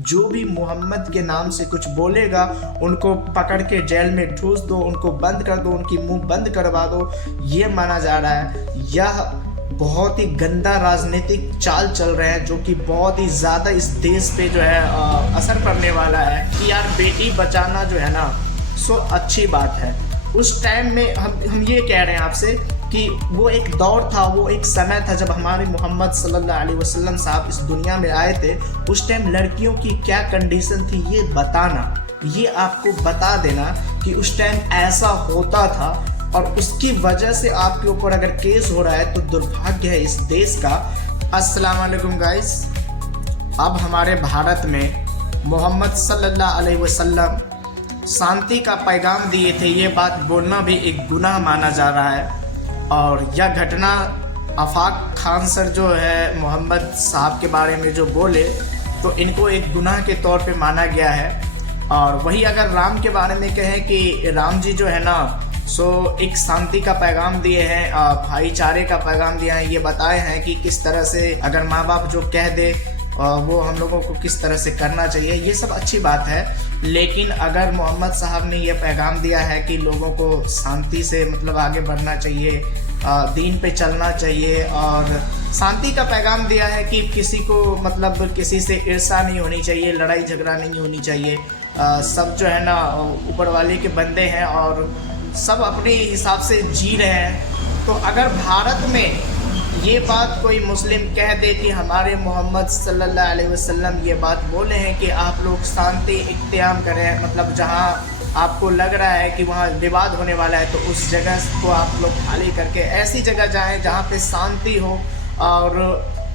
जो भी मोहम्मद के नाम से कुछ बोलेगा उनको पकड़ के जेल में ठूस दो, उनको बंद कर दो, उनकी मुंह बंद करवा दो। ये माना जा रहा है। यह बहुत ही गंदा राजनीतिक चाल चल रहा है जो कि बहुत ही ज़्यादा इस देश पे जो है असर पड़ने वाला है कि यार बेटी बचाना जो है ना सो अच्छी बात है। उस टाइम में हम ये कह रहे हैं आपसे कि वो एक दौर था, वो एक समय था जब हमारे मोहम्मद सल्लल्लाहु अलैहि वसल्लम साहब इस दुनिया में आए थे। उस टाइम लड़कियों की क्या कंडीशन थी ये बताना, ये आपको बता देना कि उस टाइम ऐसा होता था और उसकी वजह से आपके ऊपर अगर केस हो रहा है तो दुर्भाग्य है इस देश का। अस्सलाम वालेकुम गाइस। अब हमारे भारत में मोहम्मद सल्लल्लाहु अलैहि वसल्लम शांति का पैगाम दिए थे, ये बात बोलना भी एक गुनाह माना जा रहा है। और यह घटना आफाक खान सर जो है मोहम्मद साहब के बारे में जो बोले तो इनको एक गुनाह के तौर पे माना गया है। और वही अगर राम के बारे में कहें कि राम जी जो है ना सो एक शांति का पैगाम दिए हैं, भाईचारे का पैगाम दिया है, ये बताए हैं कि किस तरह से अगर माँ बाप जो कह दे वो हम लोगों को किस तरह से करना चाहिए, ये सब अच्छी बात है। लेकिन अगर मोहम्मद साहब ने ये पैगाम दिया है कि लोगों को शांति से मतलब आगे बढ़ना चाहिए, दीन पे चलना चाहिए और शांति का पैगाम दिया है कि किसी को मतलब किसी से ईर्ष्या नहीं होनी चाहिए, लड़ाई झगड़ा नहीं होनी चाहिए, सब जो है ना ऊपर वाले के बंदे हैं और सब अपने हिसाब से जी रहे हैं। तो अगर भारत में ये बात कोई मुस्लिम कह दे कि हमारे मोहम्मद सल्लल्लाहु अलैहि वसल्लम ये बात बोले हैं कि आप लोग शांति इख्तियाम करें, मतलब जहाँ आपको लग रहा है कि वहाँ विवाद होने वाला है तो उस जगह को आप लोग खाली करके ऐसी जगह जाएं जहाँ पे शांति हो और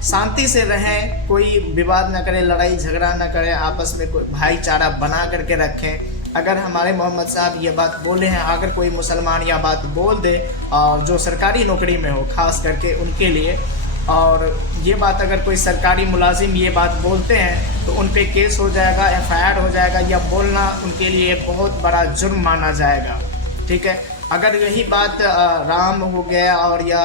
शांति से रहें, कोई विवाद ना करें, लड़ाई झगड़ा ना करें, आपस में कोई भाईचारा बना करके रखें। अगर हमारे मोहम्मद साहब ये बात बोले हैं, अगर कोई मुसलमान यह बात बोल दे और जो सरकारी नौकरी में हो खास करके उनके लिए, और ये बात अगर कोई सरकारी मुलाजिम ये बात बोलते हैं तो उन पे केस हो जाएगा, FIR हो जाएगा, या बोलना उनके लिए बहुत बड़ा जुर्म माना जाएगा। ठीक है, अगर यही बात राम हो गया और या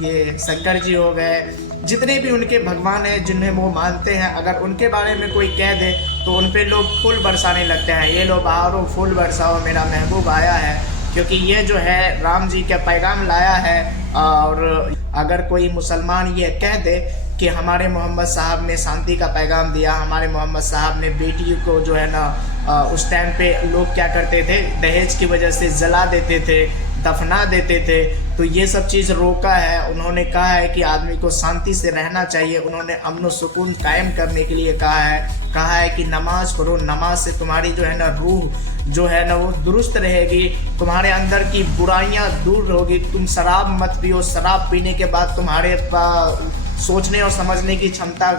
ये शंकर जी हो गए, जितने भी उनके भगवान हैं जिन्हें वो मानते हैं, अगर उनके बारे में कोई कह दे तो उन पे लोग फूल बरसाने लगते हैं, ये लो बहारो फूल बरसाओ मेरा महबूब आया है, क्योंकि ये जो है राम जी का पैगाम लाया है। और अगर कोई मुसलमान ये कह दे कि हमारे मोहम्मद साहब ने शांति का पैगाम दिया, हमारे मोहम्मद साहब ने बेटी को जो है ना उस टाइम पे लोग क्या करते थे, दहेज की वजह से जला देते थे, दफना देते थे, तो ये सब चीज़ रोका है। उन्होंने कहा है कि आदमी को शांति से रहना चाहिए, उन्होंने अमन व सुकून कायम करने के लिए कहा है कि नमाज पढ़ो, नमाज से तुम्हारी जो है ना रूह जो है ना वो दुरुस्त रहेगी, तुम्हारे अंदर की बुराइयां दूर होगी, तुम शराब मत पियो, शराब पीने के बाद तुम्हारे सोचने और समझने की क्षमता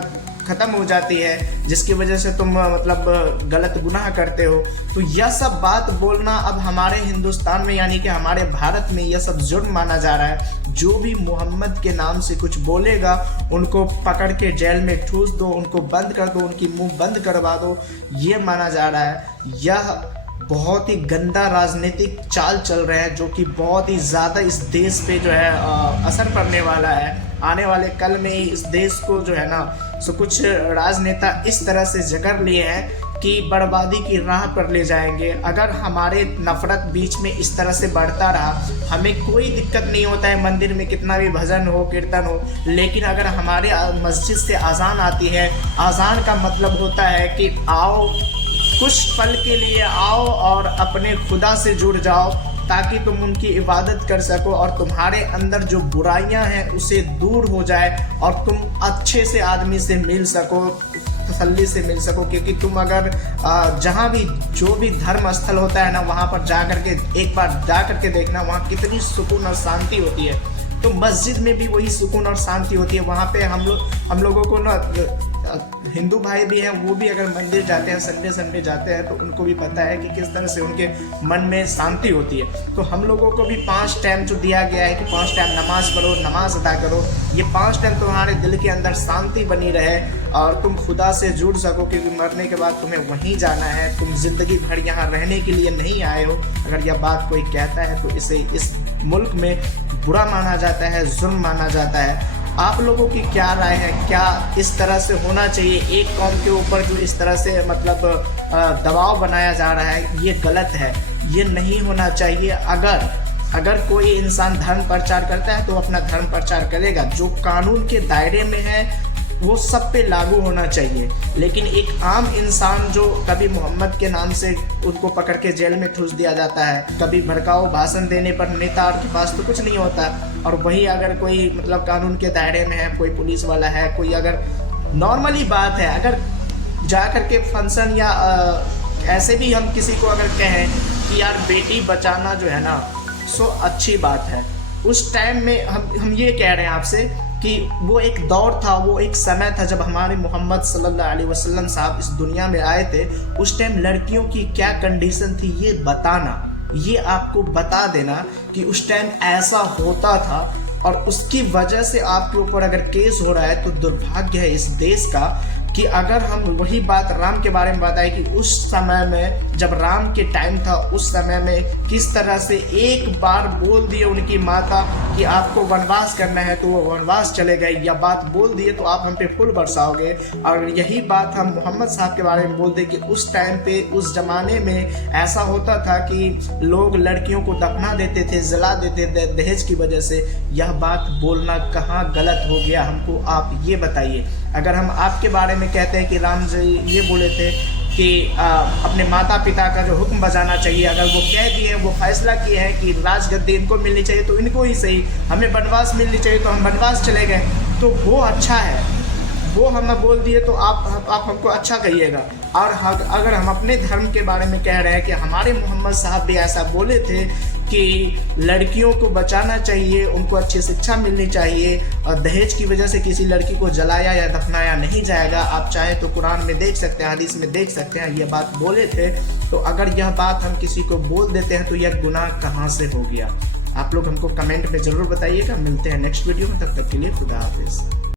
ख़त्म हो जाती है, जिसकी वजह से तुम मतलब गलत गुनाह करते हो। तो यह सब बात बोलना अब हमारे हिंदुस्तान में यानी कि हमारे भारत में यह सब जुर्म माना जा रहा है। जो भी मोहम्मद के नाम से कुछ बोलेगा उनको पकड़ के जेल में ठूस दो, उनको बंद कर दो, उनकी मुंह बंद करवा दो, ये माना जा रहा है। यह बहुत ही गंदा राजनीतिक चाल चल रहा है जो कि बहुत ही ज़्यादा इस देश पे जो है असर पड़ने वाला है। आने वाले कल में ही इस देश को जो है ना सो कुछ राजनेता इस तरह से जकड़ लिए हैं कि बर्बादी की राह पर ले जाएंगे। अगर हमारे नफरत बीच में इस तरह से बढ़ता रहा, हमें कोई दिक्कत नहीं होता है मंदिर में कितना भी भजन हो कीर्तन हो, लेकिन अगर हमारे मस्जिद से अजान आती है, अजान का मतलब होता है कि आओ कुछ पल के लिए आओ और अपने खुदा से जुड़ जाओ ताकि तुम उनकी इबादत कर सको और तुम्हारे अंदर जो बुराइयां हैं उसे दूर हो जाए और तुम अच्छे से आदमी से मिल सको, तसल्ली से मिल सको। क्योंकि तुम अगर जहाँ भी जो भी धर्म स्थल होता है ना वहाँ पर जा करके एक बार जा करके देखना वहाँ कितनी सुकून और शांति होती है। तो मस्जिद में भी वही सुकून और शांति होती है। वहाँ पे हम लोगों को ना हिंदू भाई भी हैं, वो भी अगर मंदिर जाते हैं, संडे जाते हैं, तो उनको भी पता है कि किस तरह से उनके मन में शांति होती है। तो हम लोगों को भी 5 टाइम जो दिया गया है कि 5 टाइम नमाज पढ़ो, नमाज अदा करो, ये 5 टाइम तुम्हारे दिल के अंदर शांति बनी रहे और तुम खुदा से जुड़ सको, क्योंकि मरने के बाद तुम्हें वहीं जाना है, तुम जिंदगी भर यहाँ रहने के लिए नहीं आए हो। अगर यह बात कोई कहता है तो इसे इस मुल्क में बुरा माना जाता है, जुर्म माना जाता है। आप लोगों की क्या राय है? क्या इस तरह से होना चाहिए? एक कौम के ऊपर जो इस तरह से मतलब दबाव बनाया जा रहा है, ये गलत है, ये नहीं होना चाहिए। अगर कोई इंसान धर्म प्रचार करता है तो अपना धर्म प्रचार करेगा, जो कानून के दायरे में है वो सब पे लागू होना चाहिए। लेकिन एक आम इंसान जो कभी मोहम्मद के नाम से उनको पकड़ के जेल में ठूस दिया जाता है, कभी भड़काऊ भाषण देने पर नेता के पास तो कुछ नहीं होता, और वही अगर कोई मतलब कानून के दायरे में है, कोई पुलिस वाला है, कोई अगर नॉर्मली बात है, अगर जा करके फंक्शन या ऐसे भी हम किसी को अगर कहें कि यार बेटी बचाना जो है ना सो अच्छी बात है, उस टाइम में हम ये कह रहे हैं आपसे कि वो एक दौर था, वो एक समय था जब हमारे मोहम्मद सल्लल्लाहु अलैहि वसल्लम साहब इस दुनिया में आए थे। उस टाइम लड़कियों की क्या कंडीशन थी ये बताना, ये आपको बता देना कि उस टाइम ऐसा होता था, और उसकी वजह से आपके ऊपर अगर केस हो रहा है तो दुर्भाग्य है इस देश का कि अगर हम वही बात राम के बारे में बताएं कि उस समय में जब राम के टाइम था, उस समय में किस तरह से एक बार बोल दिए उनकी माता कि आपको वनवास करना है तो वो वनवास चले गए, या बात बोल दिए तो आप हम पे फूल बरसाओगे। और यही बात हम मोहम्मद साहब के बारे में बोल दें कि उस टाइम पे, उस जमाने में ऐसा होता था कि लोग लड़कियों को दफना देते थे, जला देते थे दहेज की वजह से। यह बात बोलना कहाँ गलत हो गया, हमको आप ये बताइए। अगर हम आपके बारे में कहते हैं कि राम जी ये बोले थे कि अपने माता पिता का जो हुक्म बजाना चाहिए, अगर वो कह दिए, वो फैसला किए हैं कि राजगद्दी इनको मिलनी चाहिए तो इनको ही सही, हमें वनवास मिलनी चाहिए तो हम वनवास चले गए, तो वो अच्छा है। वो हमें बोल दिए तो आप हमको अच्छा कहिएगा। और अगर हम अपने धर्म के बारे में कह रहे हैं कि हमारे मोहम्मद साहब भी ऐसा बोले थे कि लड़कियों को बचाना चाहिए, उनको अच्छी शिक्षा मिलनी चाहिए, और दहेज की वजह से किसी लड़की को जलाया या दफनाया नहीं जाएगा। आप चाहें तो कुरान में देख सकते हैं, हदीस में देख सकते हैं, ये बात बोले थे। तो अगर यह बात हम किसी को बोल देते हैं तो यह गुनाह कहाँ से हो गया? आप लोग हमको कमेंट में ज़रूर बताइएगा। मिलते हैं नेक्स्ट वीडियो में, तब तक के लिए खुदा हाफिज़।